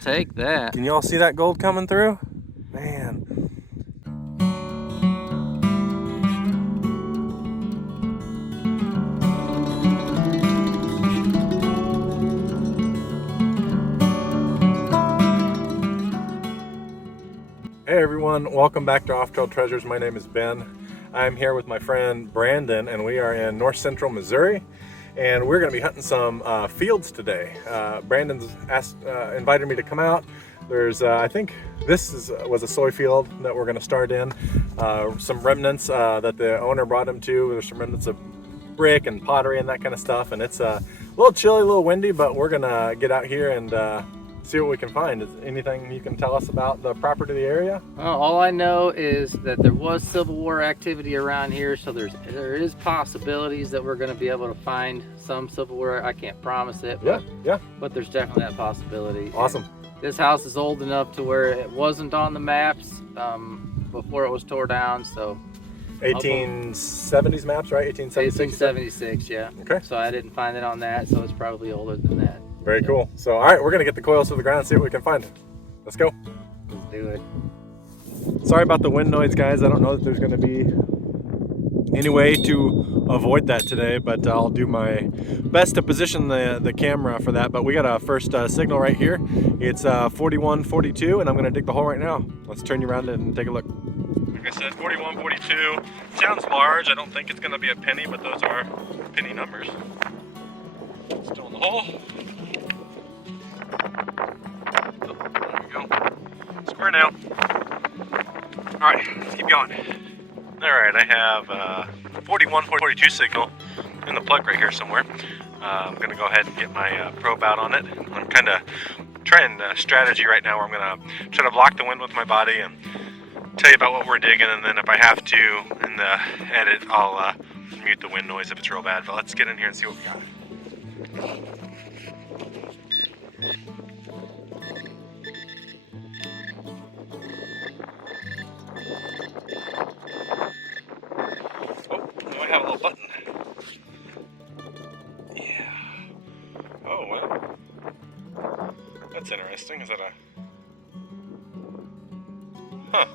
take that. Can you all see that gold coming through? Man. Hey everyone, welcome back to Off Trail Treasures. My name is Ben. I'm here with my friend Brandon, and we are in north central Missouri, and we're going to be hunting some fields today. Brandon's invited me to come out. There's, I think this was a soy field that we're going to start in. Some remnants that the owner brought him to. There's some remnants of brick and pottery and that kind of stuff, and it's a little chilly, a little windy, but we're going to get out here and see what we can find. Is anything you can tell us about the property of the area? Well, all I know is that there was Civil War activity around here, so there is possibilities that we're going to be able to find some Civil War. I can't promise it, but there's definitely that possibility. Awesome. And this house is old enough to where it wasn't on the maps before it was tore down, so 1870s maps, right? 1876? 1876, yeah. Okay. So I didn't find it on that, so it's probably older than that. Very cool. So, all right, we're gonna get the coils to the ground and see what we can find. Let's go. Let's do it. Sorry about the wind noise, guys. I don't know that there's gonna be any way to avoid that today, but I'll do my best to position the camera for that. But we got a first signal right here. It's 4142, and I'm gonna dig the hole right now. Let's turn you around and take a look. Like I said, 4142. Sounds large. I don't think it's gonna be a penny, but those are penny numbers. Still in the hole. Oh, there we go. Square now. Alright, let's keep going. Alright, I have 4142 signal in the plug right here somewhere. I'm going to go ahead and get my probe out on it. I'm kind of trying a strategy right now where I'm going to try to block the wind with my body and tell you about what we're digging, and then if I have to in the edit, I'll mute the wind noise if it's real bad. But let's get in here and see what we got. Oh, I have a little button. Yeah. Oh, well. That's interesting. Is that a... Huh.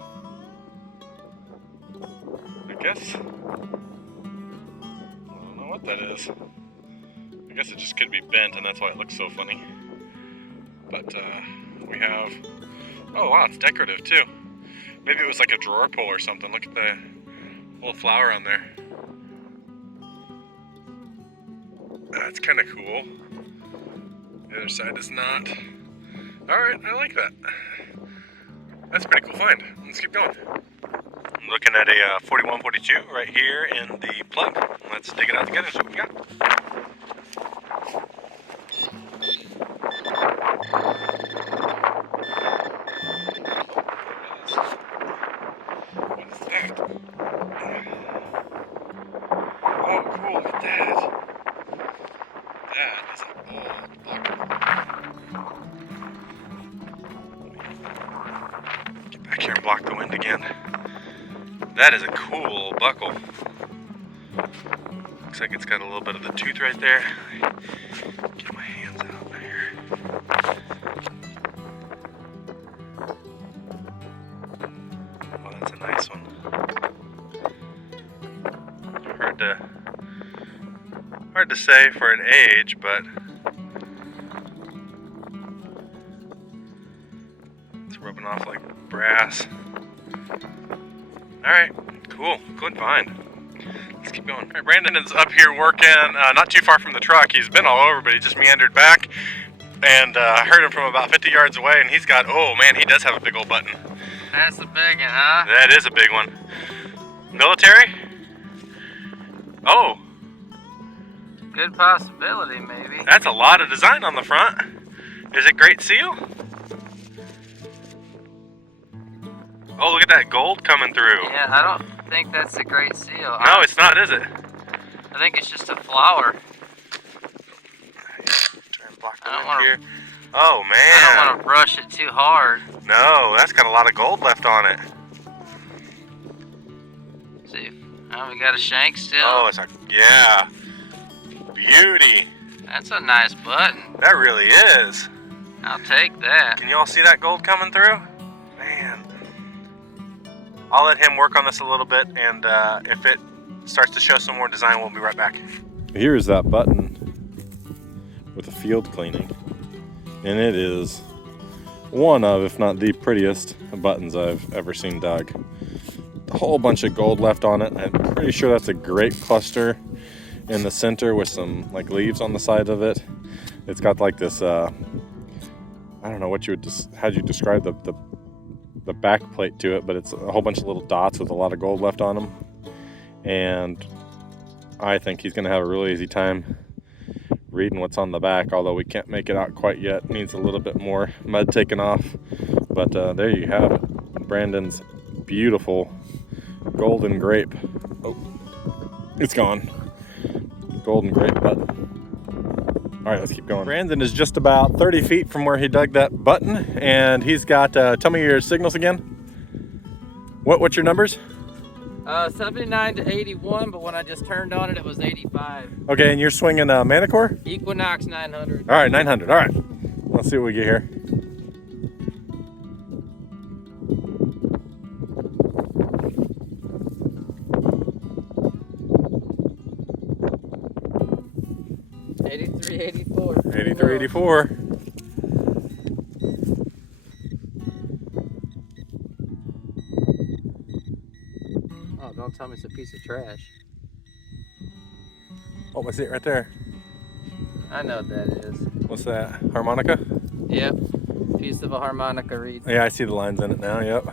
I guess... I don't know what that is. I guess it just could be bent, and that's why it looks so funny. But we have... Oh wow, it's decorative too. Maybe it was like a drawer pull or something. Look at the little flower on there. That's kind of cool. The other side is not. Alright, I like that. That's a pretty cool find. Let's keep going. I'm looking at a 4142 right here in the plug. Let's dig it out together and see what we got. Oh, cool, look at that. That is an old buckle. Get back here and block the wind again. That is a cool buckle. Looks like it's got a little bit of the tooth right there. Get my hands out there. Oh, that's a nice one. Hard to say for an age, but it's rubbing off like brass. Alright, cool. Good find. Let's keep going. Alright, Brandon is up here working, not too far from the truck. He's been all over, but he just meandered back, and I heard him from about 50 yards away, and he's got, oh man, he does have a big old button. That's a big one, huh? That is a big one. Military? Oh. Good possibility, maybe. That's a lot of design on the front. Is it Great Seal? Oh, look at that gold coming through. Yeah, I don't think that's a Great Seal. No, it's not, is it? I think it's just a flower. Try and block the wind here. Oh, man. I don't want to brush it too hard. No, that's got a lot of gold left on it. Let's see. Oh, we got a shank still. Oh, it's a, yeah. Beauty. That's a nice button. That really is. I'll take that. Can you all see that gold coming through? Man. I'll let him work on this a little bit, and if it starts to show some more design, we'll be right back. Here's that button with the field cleaning, and it is one of, if not the prettiest buttons I've ever seen dug. A whole bunch of gold left on it. I'm pretty sure that's a grape cluster in the center with some like leaves on the side of it. It's got like this, I don't know what you would, how'd you describe the back plate to it, but it's a whole bunch of little dots with a lot of gold left on them. And I think he's gonna have a really easy time reading what's on the back, although we can't make it out quite yet. Needs a little bit more mud taken off, but there you have it. Brandon's beautiful golden grape. Oh, it's gone. Golden grape button. All right, let's keep going. Brandon is just about 30 feet from where he dug that button, and he's got, tell me your signals again. What's your numbers? 79 to 81, but when I just turned on it, it was 85. Okay, and you're swinging Manicore? Equinox 900. All right, 900, all right. Let's see what we get here. '83, '84. 83, 84. Oh, don't tell me it's a piece of trash. Oh, what's it right there? I know what that is. What's that? Harmonica? Yep. Piece of a harmonica reed. Yeah, I see the lines in it now, yep.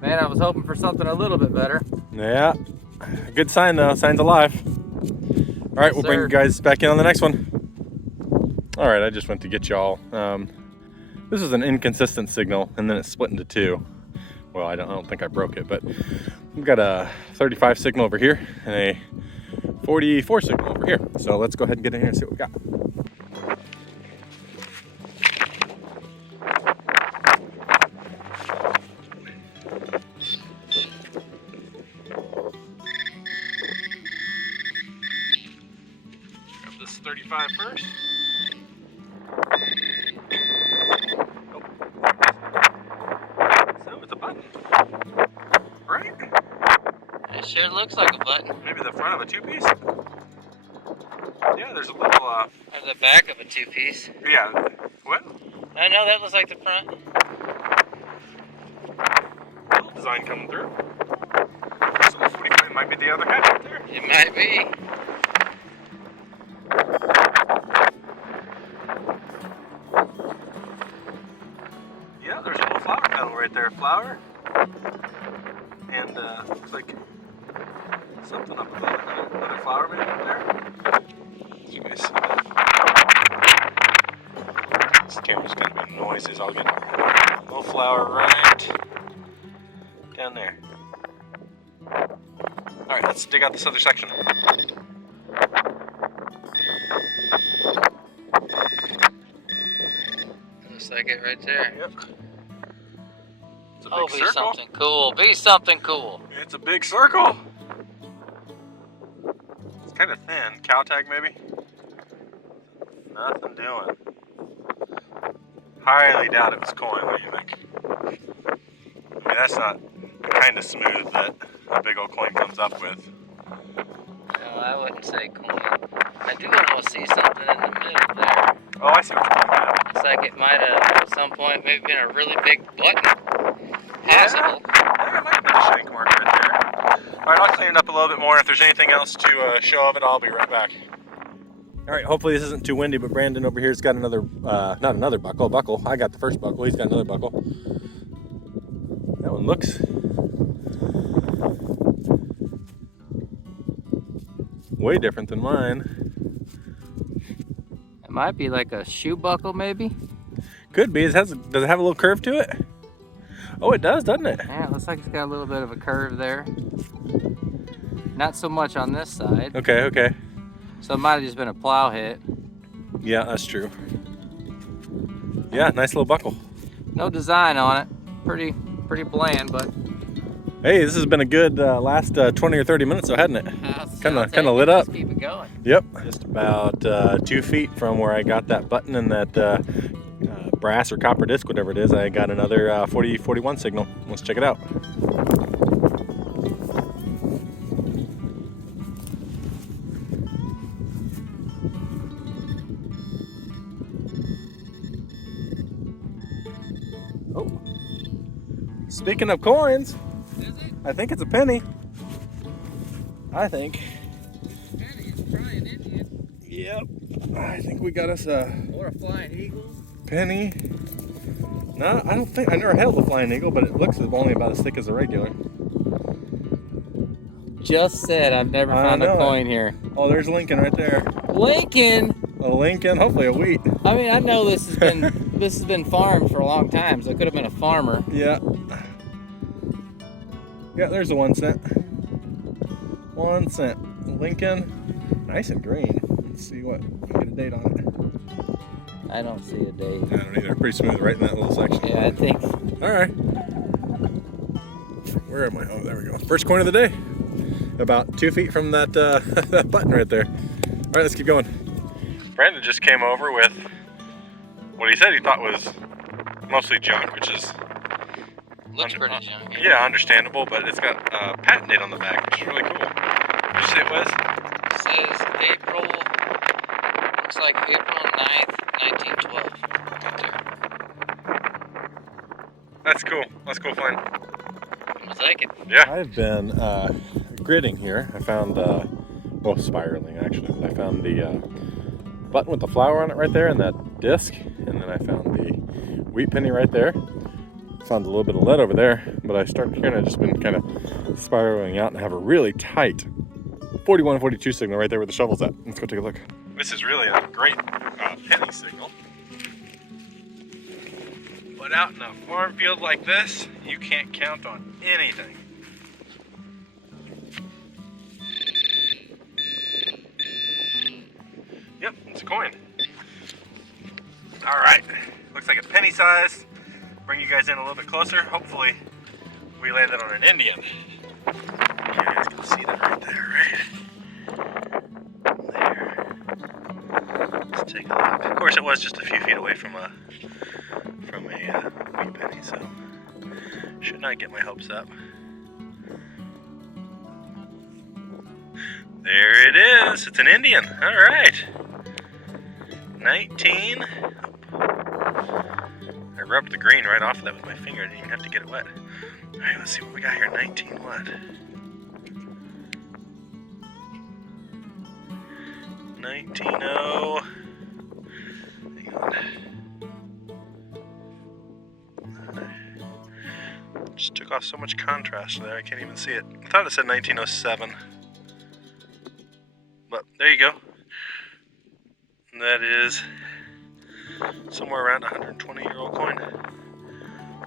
Man, I was hoping for something a little bit better. Yeah. Good sign though, sign's alive. All right, we'll bring you guys back in on the next one. All right, I just went to get y'all. This is an inconsistent signal, and then it split into two. Well, I don't think I broke it, but we've got a 35 signal over here and a 44 signal over here. So let's go ahead and get in here and see what we got. Grab this 35 first. It sure looks like a button. Maybe the front of a two-piece? Yeah, there's a little, Or the back of a two-piece. yeah, what? I know, that looks like the front. Little design coming through. So the 45 might be the other head right there. It might be. Yeah, there's a little flower petal right there. Flower. And looks like something up above it. Another flower maybe up there. As you guys see that. This camera's gonna be noises. I'll get a little flower right down there. Alright, let's dig out this other section. Looks like it right there. Yep. It's a Oh, big be circle. something cool. Be something cool. It's a big circle. It's kind of thin. Cow tag maybe? Nothing doing. Highly doubt it was coin. What do you think? I mean, that's not the kind of smooth that a big old coin comes up with. No, I wouldn't say coin. I do almost see something in the middle there. Oh, I see what you're talking about. Looks like it might have at some point maybe been a really big button. Possible. Yeah, it might have been a shank mark right there. Alright, I'll clean it up a little bit more. If there's anything else to show of it, I'll be right back. Alright, hopefully this isn't too windy, but Brandon over here's got another, not another buckle. I got the first buckle, he's got another buckle. That one looks way different than mine. It might be like a shoe buckle maybe. Could be. Does it have a little curve to it? Oh, it does, doesn't it? Yeah, it looks like it's got a little bit of a curve there. Not so much on this side. Okay, okay. So it might have just been a plow hit. Yeah, that's true. Yeah, nice little buckle. No design on it. Pretty bland, but Hey, this has been a good last 20 or 30 minutes, though, hadn't it? Kind of lit up. Just keep it going. Yep. Just about 2 feet from where I got that button and that brass or copper disc, whatever it is, I got another 4041 signal. Let's check it out. Oh. Speaking of coins, Is it? I think it's a penny. I think. Penny, it's probably an Indian. Yep. I think we got us a Or a flying eagle. penny. No, I don't think. I never held a flying eagle, but it looks only about as thick as a regular. Just said I've never found a coin here. Oh, there's Lincoln right there. Lincoln. A Lincoln, hopefully a wheat. I mean, I know this has been farmed for a long time, so it could have been a farmer. Yeah. Yeah, there's a 1 cent. 1 cent. Lincoln, nice and green. Let's see what we can get a date on it. I don't see a date. I don't either. Pretty smooth right in that little section. Yeah, I think. All right. Where am I? Oh, there we go. First coin of the day. About 2 feet from that, that button right there. All right, let's keep going. Brandon just came over with what he said he thought was mostly junk, which is Looks pretty junk. yeah, understandable, but it's got a patent date on the back, which is really cool. What did you say it was? It says April. Looks like April 9th, 1912. Right there. That's cool. That's cool find. We'll take it. Yeah. I've been gridding here. I found, well, spiraling actually. I found the button with the flower on it right there and that disc, and then I found the wheat penny right there. Found a little bit of lead over there, but I started hearing I've just been kind of spiraling out and have a really tight 4142 signal right there where the shovel's at. Let's go take a look. This is really a great penny signal. But out in a farm field like this, you can't count on anything. Yep, it's a coin. All right, looks like a penny size. Bring you guys in a little bit closer. Hopefully we landed on an Indian. You guys can see that right there, right? There. Let's take a look. Of course, it was just a few feet away from a wheat penny, so should not get my hopes up. There it is. It's an Indian. All right. 19. I rubbed the green right off of that with my finger. I didn't even have to get it wet. All right, let's see what we got here. 19 what? 19 oh. Hang on. Just took off so much contrast there, I can't even see it. I thought it said 1907. But there you go. That is somewhere around a 120-year-old coin.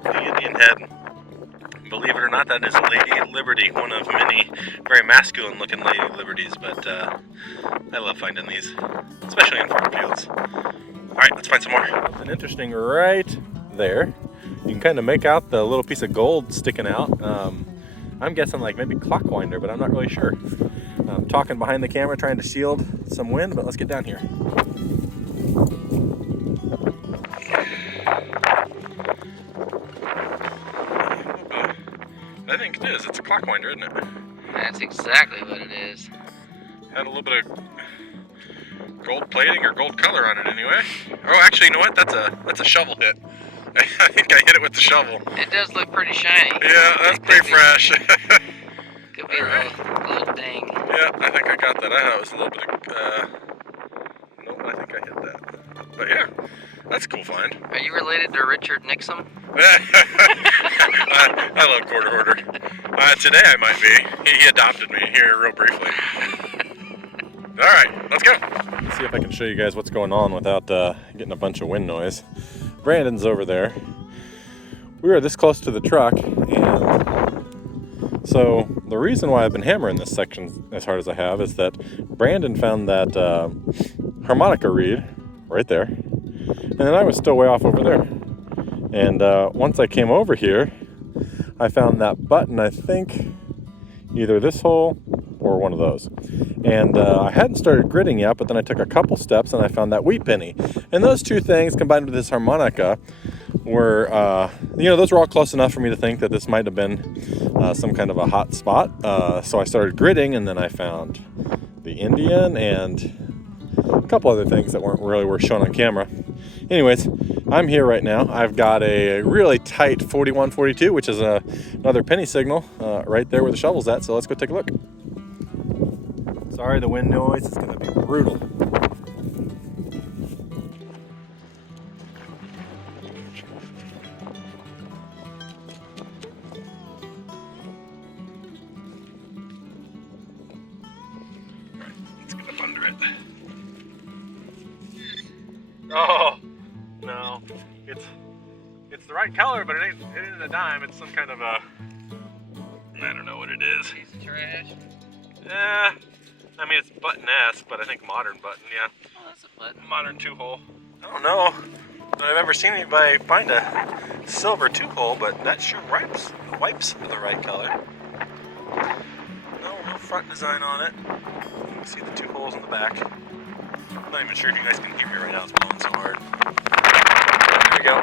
The Indian head. Believe it or not, that is Lady Liberty, one of many very masculine-looking Lady Liberties, but I love finding these, especially in farm fields. All right, let's find some more. Something interesting right there. You can kind of make out the little piece of gold sticking out. I'm guessing like maybe clockwinder, but I'm not really sure. I'm talking behind the camera, trying to shield some wind, but let's get down here. I think it is. It's a clockwinder, isn't it? That's exactly what it is. Had a little bit of gold plating or gold color on it anyway. Oh, actually, you know what? That's a shovel hit. I think I hit it with the shovel. It does look pretty shiny. Yeah, that's pretty fresh. Could be a little ding. Yeah, I think I got that. I thought it was a little bit of, nope, I think I hit that. But yeah, that's a cool find. Are you related to Richard Nixon? I love quarter order. Today I might be. He adopted me here real briefly. All right, let's go. Let's see if I can show you guys what's going on without getting a bunch of wind noise. Brandon's over there. We were this close to the truck, and so the reason why I've been hammering this section as hard as I have is that Brandon found that harmonica reed right there, and then I was still way off over there. And once I came over here, I found that button, I think, either this hole or one of those. And I hadn't started gridding yet, but then I took a couple steps and I found that wheat penny. And those two things combined with this harmonica were, those were all close enough for me to think that this might have been some kind of a hot spot. So I started gridding, and then I found the Indian and a couple other things that weren't really worth showing on camera. Anyways, I'm here right now. I've got a really tight 41-42, which is another penny signal right there where the shovel's at. So let's go take a look. Sorry, the wind noise is going to be brutal. Let's get up under it. Oh no, it's the right color, but it ain't a dime. It's some kind of a, I don't know what it is. Piece of trash. Yeah, I mean it's button-esque, but I think modern button. Yeah. Oh, that's a button. Modern 2-hole. I don't know that I've ever seen anybody find a silver 2-hole, but that sure wipes the right color. No front design on it. You can see the 2 holes in the back. I'm not even sure if you guys can hear me right now. It's blowing so hard. There we go.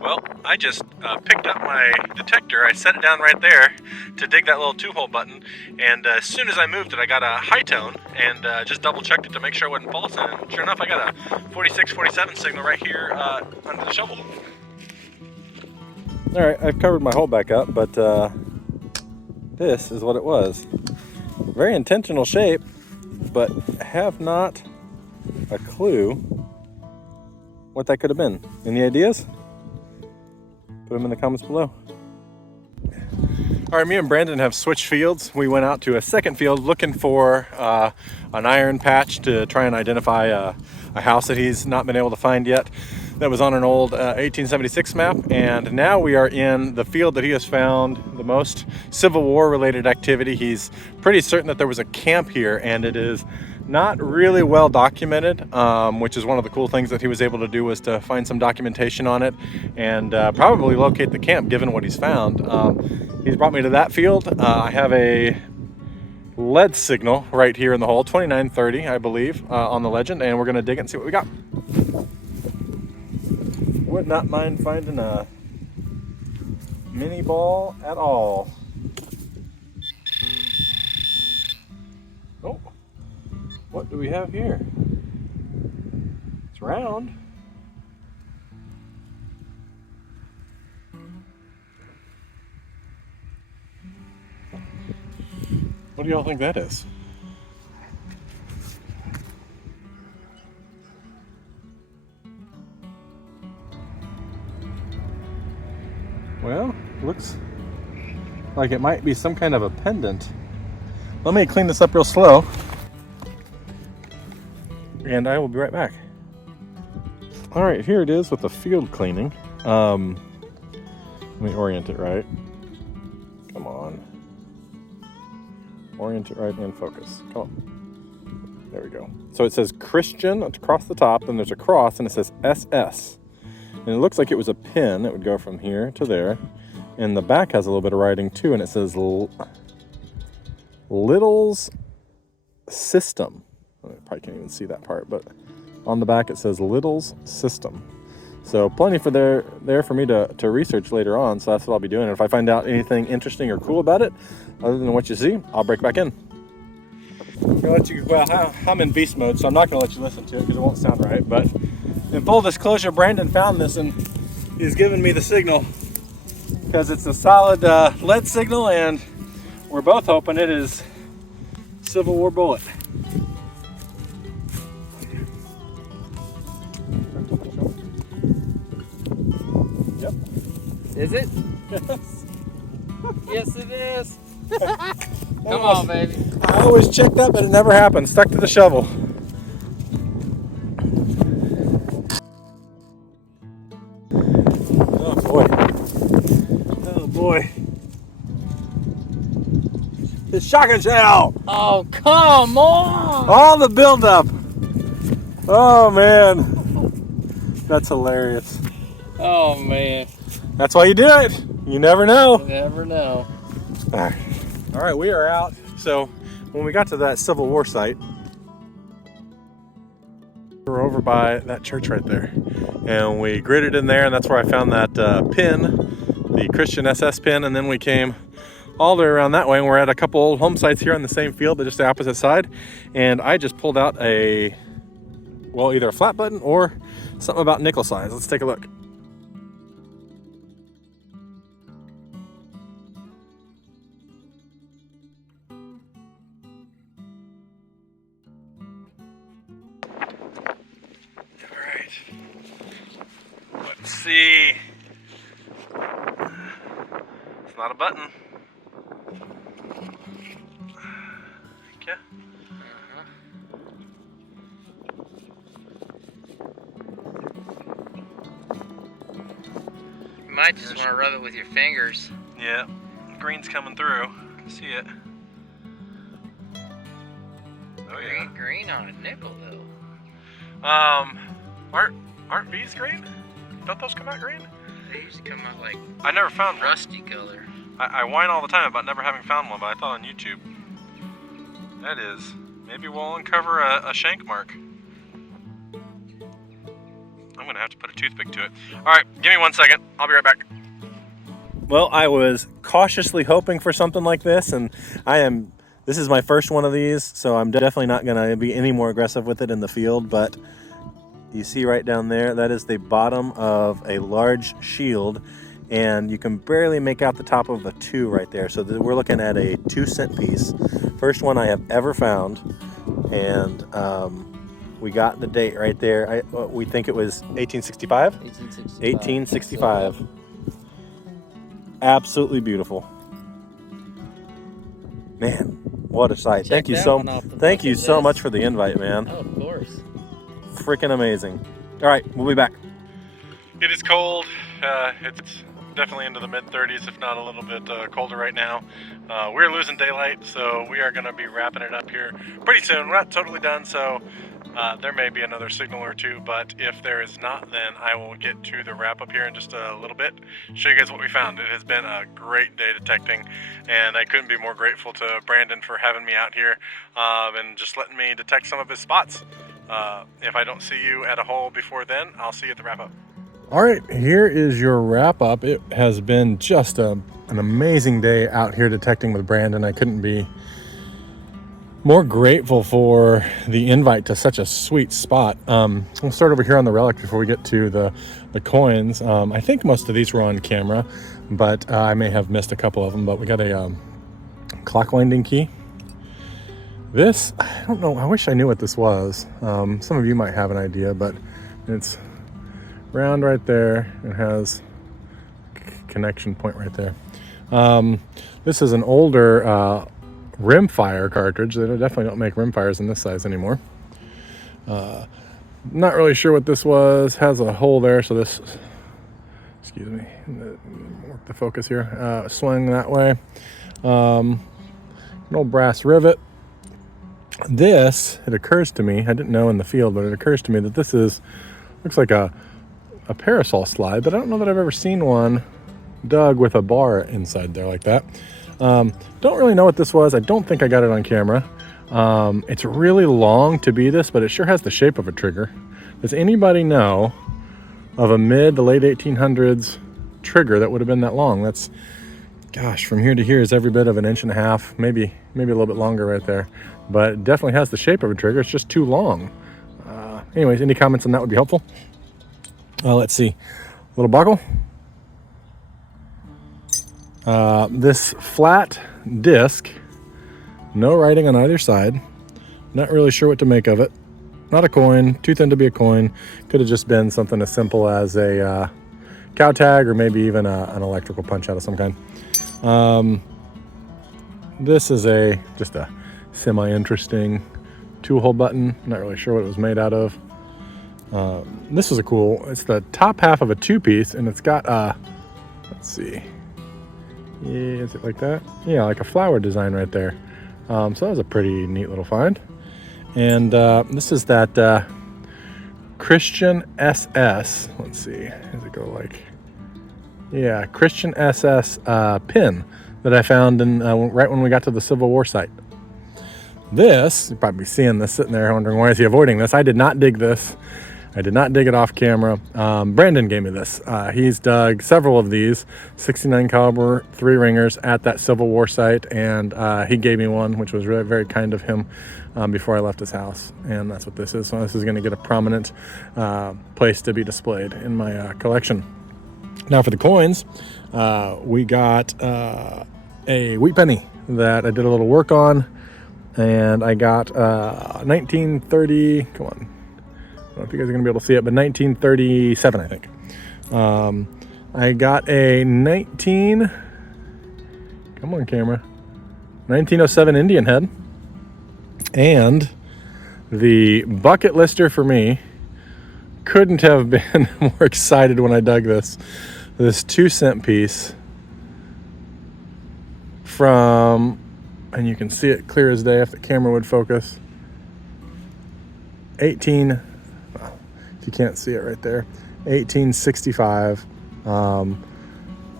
Well, I just picked up my detector. I set it down right there to dig that little 2-hole button, and as soon as I moved it, I got a high tone and just double checked it to make sure it wasn't false, and sure enough, I got a 46-47 signal right here under the shovel. All right, I've covered my hole back up, but this is what it was. Very intentional shape, but have not a clue what that could have been. Any ideas? Put them in the comments below. All right, me and Brandon have switched fields. We went out to a second field looking for an iron patch to try and identify a house that he's not been able to find yet. That was on an old 1876 map, and now we are in the field that he has found the most Civil War related activity. He's pretty certain that there was a camp here, and it is not really well documented, which is one of the cool things that he was able to do, was to find some documentation on it and probably locate the camp given what he's found. He's brought me to that field. I have a lead signal right here in the hole, 2930 I believe, on the Legend, and we're going to dig it and see what we got. Would not mind finding a mini ball at all. Oh, what do we have here? It's round. What do y'all think that is? Well, looks like it might be some kind of a pendant. Let me clean this up real slow, and I will be right back. All right, here it is with the field cleaning. Let me orient it right. Come on. Orient it right and focus. Come on. There we go. So it says Christian across the top, then there's a cross, and it says SS. And it looks like it was a pin. It would go from here to there. And the back has a little bit of writing too, and it says Little's System. I probably can't even see that part, but on the back it says Little's System. So plenty there for me to research later on, so that's what I'll be doing. And if I find out anything interesting or cool about it, other than what you see, I'll break back in. I'm in beast mode, so I'm not going to let you listen to it because it won't sound right, but in full disclosure, Brandon found this and he's given me the signal because it's a solid lead signal, and we're both hoping it is Civil War bullet. Yep. Is it? Yes. Yes, it is. Come on, baby. I always check that, but it never happened. Stuck to the shovel. Oh boy. Oh boy. It's shotgun shell. Oh, come on. All the buildup. Oh man. That's hilarious. Oh, man. That's why you do it. You never know. You never know. All right, we are out. So when we got to that Civil War site, we're over by that church right there, and we gridded in there, and that's where I found that pin, the Christian SS pin. And then we came all the way around that way, and we're at a couple old home sites here on the same field, but just the opposite side. And I just pulled out a, well, either a flat button or something about nickel size. Let's take a look. Let's see. It's not a button. Okay. You might just want to rub it with your fingers. Yeah, green's coming through. See it. Oh yeah. Green on a nickel though. Aren't V's green? Don't those come out green? They usually come out like I never found one. rusty color. I whine all the time about never having found one, but I thought on YouTube. That is. Maybe we'll uncover a shank mark. I'm gonna have to put a toothpick to it. All right, give me 1 second. I'll be right back. Well, I was cautiously hoping for something like this, and this is my first one of these, so I'm definitely not gonna be any more aggressive with it in the field, but you see right down there, that is the bottom of a large shield, and you can barely make out the top of a 2 right there. So we're looking at a 2-cent piece. First one I have ever found, and we got the date right there. We think it was 1865? 1865. Absolutely beautiful. Man, what a sight. Thank you so much for the invite, man. Oh, of course. Freaking amazing. All right, we'll be back. It is cold. It's definitely into the mid-30s, if not a little bit colder right now. We're losing daylight, so we are going to be wrapping it up here pretty soon. We're not totally done, so there may be another signal or two, but if there is not, then I will get to the wrap up here in just a little bit, show you guys what we found. It has been a great day detecting, and I couldn't be more grateful to Brandon for having me out here and just letting me detect some of his spots. If I don't see you at a hole before then, I'll see you at the wrap up. All right, here is your wrap up. It has been just an amazing day out here detecting with Brandon. I couldn't be more grateful for the invite to such a sweet spot. We'll start over here on the relic before we get to the coins. I think most of these were on camera, but I may have missed a couple of them. But we got a clock winding key. This, I don't know, I wish I knew what this was. Some of you might have an idea, but it's round right there. It has connection point right there. This is an older rimfire cartridge. They definitely don't make rimfires in this size anymore. Not really sure what this was. Has a hole there, so this, excuse me, work the focus here. Swing that way. An old brass rivet. This, it occurs to me, I didn't know in the field, but it occurs to me that this looks like a parasol slide, but I don't know that I've ever seen one dug with a bar inside there like that. Don't really know what this was. I don't think I got it on camera. It's really long to be this, but it sure has the shape of a trigger. Does anybody know of a mid to late 1800s trigger that would have been that long? That's, gosh, from here to here is every bit of 1.5 inches, maybe a little bit longer right there. But it definitely has the shape of a trigger. It's just too long. Anyways, any comments on that would be helpful. Let's see. Little buckle. This flat disc, no writing on either side. Not really sure what to make of it. Not a coin, too thin to be a coin. Could have just been something as simple as a cow tag, or maybe even an electrical punch out of some kind. This is just a semi-interesting 2-hole button. Not really sure what it was made out of. This is it's the top half of a 2-piece, and it's got let's see. Yeah, is it like that? Yeah, like a flower design right there. So that was a pretty neat little find. And this is that Christian SS. Let's see. Does it go like Yeah, Christian SS pin that I found in right when we got to the Civil War site. This, you'll probably be seeing this sitting there wondering why is he avoiding this. I did not dig this. I did not dig it off camera. Brandon gave me this. He's dug several of these 69 caliber 3 ringers at that Civil War site, and he gave me one, which was really very kind of him before I left his house. And that's what this is. So this is going to get a prominent place to be displayed in my collection. Now for the coins, we got a wheat penny that I did a little work on, and I got 1930. Come on. I don't know if you guys are going to be able to see it, but 1937, I think. I got a come on camera, 1907 Indian head. And the bucket lister for me couldn't have been more excited when I dug this 2-cent piece from, and you can see it clear as day if the camera would focus, if you can't see it right there, 1865.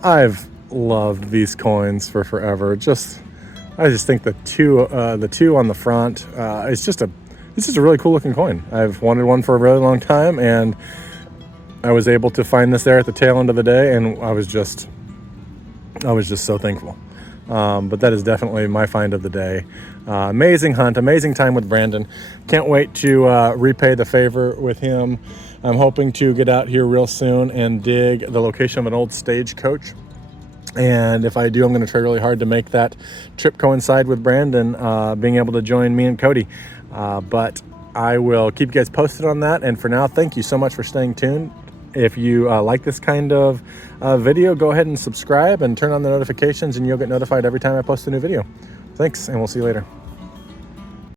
I've loved these coins for forever. I just think the two on the front, it's just a really cool looking coin. I've wanted one for a really long time, and I was able to find this there at the tail end of the day, and I was just so thankful. But that is definitely my find of the day. Amazing hunt, amazing time with Brandon. Can't wait to repay the favor with him. I'm hoping to get out here real soon and dig the location of an old stagecoach. And if I do, I'm going to try really hard to make that trip coincide with Brandon being able to join me and Cody. But I will keep you guys posted on that. And for now, thank you so much for staying tuned. If you like this kind of video, go ahead and subscribe and turn on the notifications, and you'll get notified every time I post a new video. Thanks, and we'll see you later.